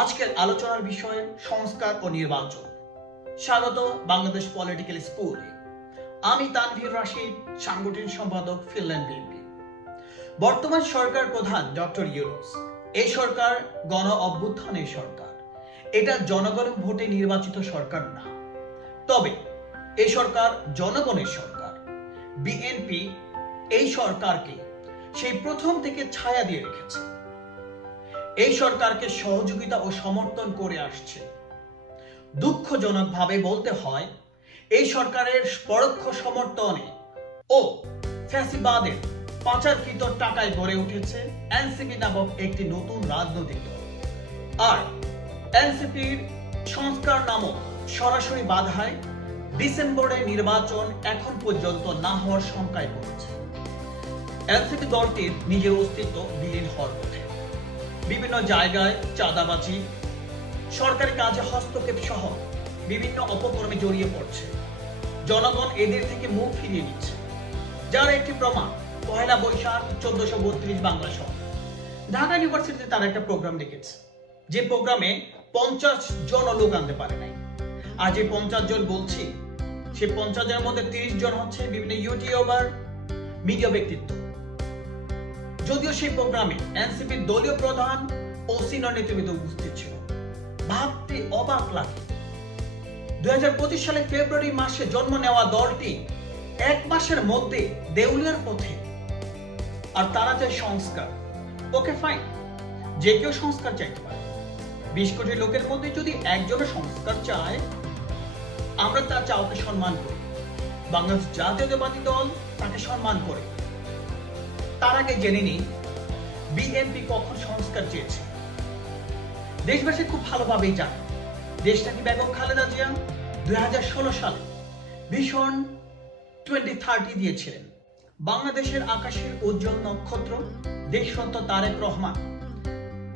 আজকের আলোচনার বিষয় সংস্কার ও নির্বাচন। স্বাগত বাংলাদেশ পলিটিক্যাল স্কুলে। আমি তানভীর রাশিদ, সাংগঠনিক সম্পাদক, ফিনল্যান্ড বিএনপি। বর্তমান সরকার প্রধান ডক্টর ইউনূস। এই সরকার গণ অভ্যুত্থানের সরকার। এটা জনগণের ভোটে নির্বাচিত সরকার না, তবে এই সরকার জনগণের সরকার। বিএনপি এই সরকারকে সেই প্রথম থেকে ছায়া দিয়ে রেখেছে। এই সরকারকে সহযোগিতা ও সমর্থন করে আসছে। দুঃখজনকভাবে বলতে হয়, এই সরকারের পরোক্ষ সমর্থনে ও ফ্যাসিবাদের পাচারকৃত টাকায় গড়ে উঠেছে এনসিপি নামক একটি নতুন রাজনৈতিক দল। আর এনসিপির সংস্কার নামক সরাসরি বাধায় ডিসেম্বরে নির্বাচন এখন পর্যন্ত না হওয়ার শঙ্কায় পড়েছে। এনসিপি দলটির নিজের অস্তিত্ব বিলীন হওয়ার পথে। বিভিন্ন জায়গায় চাঁদাবাজি, সরকারি কাজে হস্তক্ষেপ সহ বিভিন্ন অপকর্মে জড়িয়ে পড়ছে। জনগণ এদের থেকে মুখ ফিরিয়ে নিচ্ছে, যার একটি প্রমাণ পহেলা বৈশাখ 1432 বাংলা সহ ঢাকা ইউনিভার্সিটিতে তারা একটা প্রোগ্রাম ডেকেছে, যে প্রোগ্রামে 50 জন লোক আনতে পারে নাই। আর যে 50 জন বলছি, সে 50 জনের মধ্যে 30 জন হচ্ছে বিভিন্ন ইউটিউবার, মিডিয়া ব্যক্তিত্ব। যদিও সেই প্রোগ্রামে এনসিপির দলীয় প্রধান ও সিনিয়র নেতৃবৃন্দ উপস্থিত ছিল। ভাবতে অবাক লাগে, 2025 সালে ফেব্রুয়ারি মাসে জন্ম নেওয়া দলটি এক মাসের মধ্যে দেউলিয়ার পথে। আর তারা চায় সংস্কার। ওকে ফাইন, যে কেউ সংস্কার চাইতে পারে। 20 কোটি লোকের মধ্যে যদি একজনের সংস্কার চায়, আমরা তার চাওকে সম্মান করি। বাংলাদেশ জাতীয়তাবাদী দল তাকে সম্মান করে। তার আগে জেনে নিই বিএনপি কখন সংস্কার চেয়েছে। দেশবাসী খুব ভালোভাবেই জানে, দেশটাকে বেগম খালেদা জিয়া 2016 সালে ভিশন 2030 দিয়েছিলেন। বাংলাদেশের আকাশের উজ্জ্বল নক্ষত্র দেশরত্ন তারেক রহমান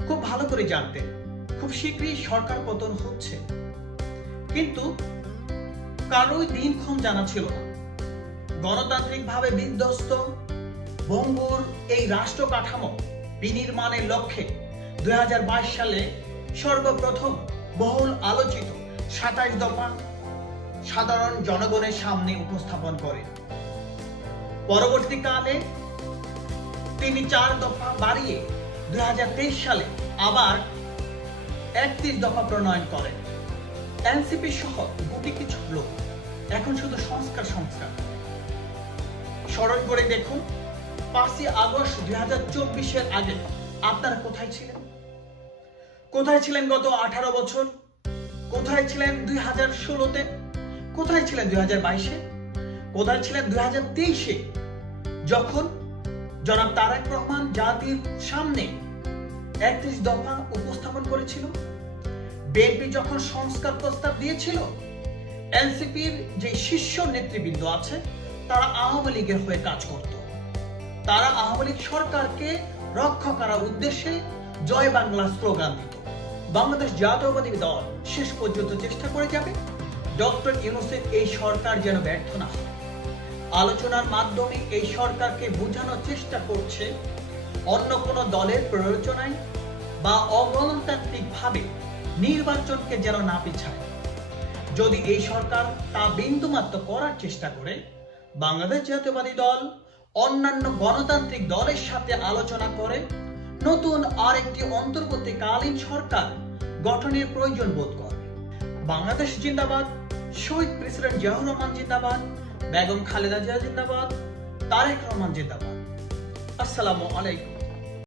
খুব ভালো করে জানতেন খুব শীঘ্রই সরকার পতন হচ্ছে, কিন্তু কারোই দিনক্ষণ জানা ছিল না। গণতান্ত্রিকভাবে বিধ্বস্ত ভঙ্গুর এই রাষ্ট্র কাঠামো বিনির্মাণের লক্ষ্যে 2022 সালে সর্বপ্রথম বহুল আলোচিত 27 দফা সাধারণ জনগণের সামনে উপস্থাপন করেন। পরবর্তীকালে তিনি 4 দফা বাড়িয়ে 2023 সালে আবার 31 দফা প্রণয়ন করেন। এনসিপি সহ গুটি কিছু লোক এখন শুধু সংস্কার। স্মরণ করে দেখুন, 5ই আগস্ট 2024 আগে আপনারা কোথায় ছিলেন? কোথায় ছিলেন গত 18 বছর? কোথায় ছিলেন 2016-তে? কোথায় ছিলেন 2022-এ? কোথায় ছিলেন 2023-এ, যখন জনাব তারেক রহমান জাতির সামনে 31 দফা উপস্থাপন করেছিল? বিএনপি যখন সংস্কার প্রস্তাব দিয়েছিল, এনসিপির যে শীর্ষ নেতৃবৃন্দ আছে তারা আওয়ামী লীগের হয়ে কাজ করত। তারা আওয়ামী লীগ সরকারকে রক্ষা করার উদ্দেশ্যে জয় বাংলা স্লোগান দিত। বাংলাদেশ জাতীয়তাবাদী দল শেষ পর্যন্ত চেষ্টা করে যাবে ডক্টর ইউনূসের এই সরকার যেন ব্যর্থ না হয়। আলোচনার মাধ্যমে এই সরকারকে বোঝানোর চেষ্টা করছে অন্য কোনো দলের প্ররোচনায় বা অগণতান্ত্রিকভাবে নির্বাচনকে যেন না পিছায়। যদি এই সরকার তা বিন্দুমাত্র করার চেষ্টা করে, বাংলাদেশ জাতীয়তাবাদী দল অন্যান্য গণতান্ত্রিক দলের সাথে আলোচনা করে নতুন আরেকটি অন্তর্বর্তীকালীন সরকার গঠনের প্রয়োজন বোধ করে। বাংলাদেশ জিন্দাবাদ, শহীদ প্রেসিডেন্ট জিয়াউর রহমান জিন্দাবাদ, বেগম খালেদা জিয়া জিন্দাবাদ, তারেক রহমান জিন্দাবাদ। আসসালামু আলাইকুম।